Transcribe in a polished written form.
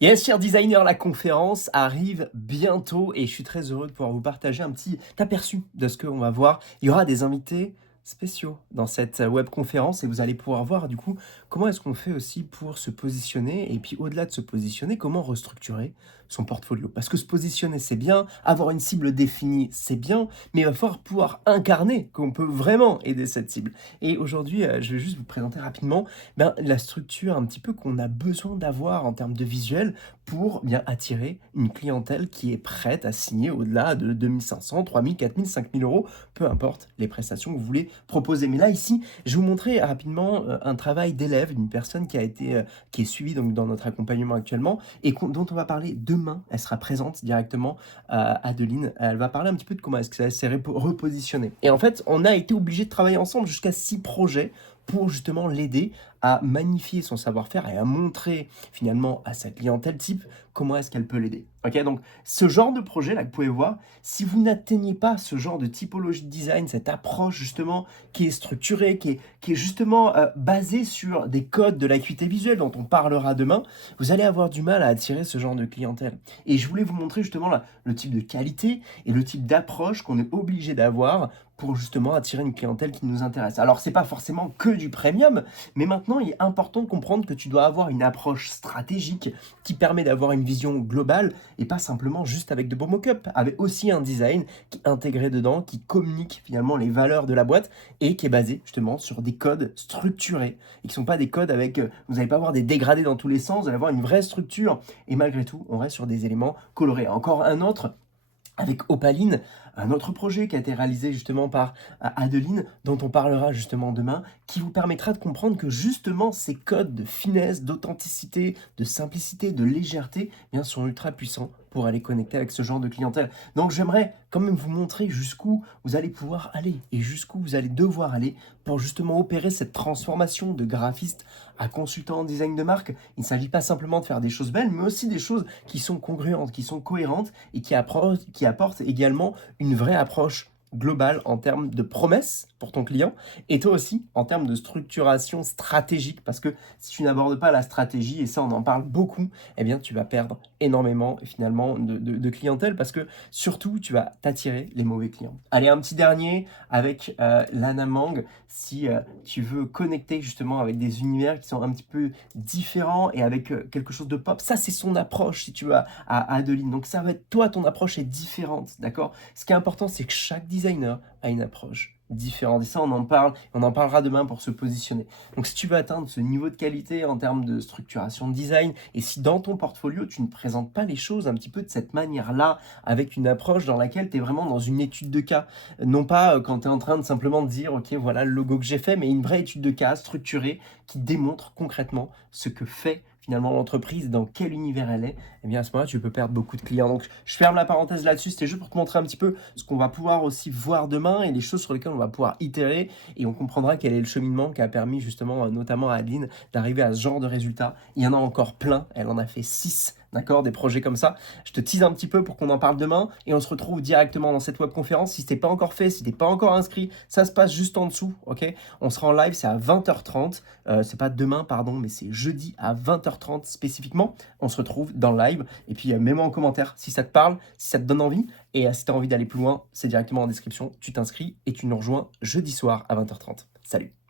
Yes, chers designers, la conférence arrive bientôt et je suis très heureux de pouvoir vous partager un petit aperçu de ce qu'on va voir. Il y aura des invités spéciaux dans cette web conférence et vous allez pouvoir voir du coup comment est-ce qu'on fait aussi pour se positionner et puis au-delà de se positionner, comment restructurer son portfolio. Parce que se positionner c'est bien, avoir une cible définie c'est bien, mais il va falloir pouvoir incarner qu'on peut vraiment aider cette cible. Et aujourd'hui, je vais juste vous présenter rapidement la structure un petit peu qu'on a besoin d'avoir en termes de visuel pour bien attirer une clientèle qui est prête à signer au-delà de 2 500, 3 000, 4 000, 5 000 euros, peu importe les prestations que vous voulez proposer. Mais là, ici, je vais vous montrer rapidement un travail d'élève d'une personne qui est suivie donc, dans notre accompagnement actuellement et dont on va parler demain. Elle sera présente directement à Adeline. Elle va parler un petit peu de comment est-ce que ça s'est repositionné. Et en fait, on a été obligé de travailler ensemble jusqu'à 6 projets pour justement l'aider à magnifier son savoir-faire et à montrer finalement à sa clientèle type comment est-ce qu'elle peut l'aider. Ok, donc ce genre de projet là que vous pouvez voir, si vous n'atteignez pas ce genre de typologie de design, cette approche justement qui est structurée, qui est justement basée sur des codes de l'acuité visuelle dont on parlera demain, vous allez avoir du mal à attirer ce genre de clientèle. Et je voulais vous montrer justement le type de qualité et le type d'approche qu'on est obligé d'avoir pour justement attirer une clientèle qui nous intéresse. Alors c'est pas forcément que du premium, mais maintenant il est important de comprendre que tu dois avoir une approche stratégique qui permet d'avoir une vision globale et pas simplement juste avec de beaux mock-ups, avec aussi un design qui est intégré dedans, qui communique finalement les valeurs de la boîte et qui est basé justement sur des codes structurés et qui sont pas des codes avec, vous n'allez pas avoir des dégradés dans tous les sens, vous allez avoir une vraie structure et malgré tout on reste sur des éléments colorés. Encore un autre avec Opaline, un autre projet qui a été réalisé justement par Adeline, dont on parlera justement demain, qui vous permettra de comprendre que justement ces codes de finesse, d'authenticité, de simplicité, de légèreté, eh bien, sont ultra puissants pour aller connecter avec ce genre de clientèle. Donc j'aimerais quand même vous montrer jusqu'où vous allez pouvoir aller et jusqu'où vous allez devoir aller pour justement opérer cette transformation de graphiste à consultant en design de marque. Il ne s'agit pas simplement de faire des choses belles, mais aussi des choses qui sont congruentes, qui sont cohérentes et qui apportent également une vraie approche globale en termes de promesses pour ton client et toi aussi en termes de structuration stratégique parce que si tu n'abordes pas la stratégie, et ça on en parle beaucoup, eh bien tu vas perdre énormément finalement de clientèle parce que surtout tu vas t'attirer les mauvais clients. Allez, un petit dernier avec Lana Mang, si tu veux connecter justement avec des univers qui sont un petit peu différents et avec quelque chose de pop, ça c'est son approche si tu veux à Adeline. Donc ça va être toi, ton approche est différente, d'accord? Ce qui est important, c'est que chaque designer a une approche différente. Et ça, on en parle, on en parlera demain pour se positionner. Donc si tu veux atteindre ce niveau de qualité en termes de structuration de design, et si dans ton portfolio, tu ne présentes pas les choses un petit peu de cette manière-là, avec une approche dans laquelle tu es vraiment dans une étude de cas, non pas quand tu es en train de simplement de dire, ok, voilà le logo que j'ai fait, mais une vraie étude de cas structurée qui démontre concrètement ce que fait finalement l'entreprise, dans quel univers elle est, eh bien à ce moment-là, tu peux perdre beaucoup de clients. Donc je ferme la parenthèse là-dessus, c'était juste pour te montrer un petit peu ce qu'on va pouvoir aussi voir demain et les choses sur lesquelles on va pouvoir itérer et on comprendra quel est le cheminement qui a permis justement, notamment à Adeline, d'arriver à ce genre de résultats. Il y en a encore plein, elle en a fait 6, d'accord, des projets comme ça. Je te tease un petit peu pour qu'on en parle demain et on se retrouve directement dans cette webconférence. Si ce n'est pas encore fait, si tu n'es pas encore inscrit, ça se passe juste en dessous, ok? On sera en live, c'est à 20h30, c'est pas demain, pardon, mais c'est jeudi à 20h30 spécifiquement. On se retrouve dans le live et puis mets-moi en commentaire si ça te parle, si ça te donne envie et si tu as envie d'aller plus loin, c'est directement en description, tu t'inscris et tu nous rejoins jeudi soir à 20h30. Salut!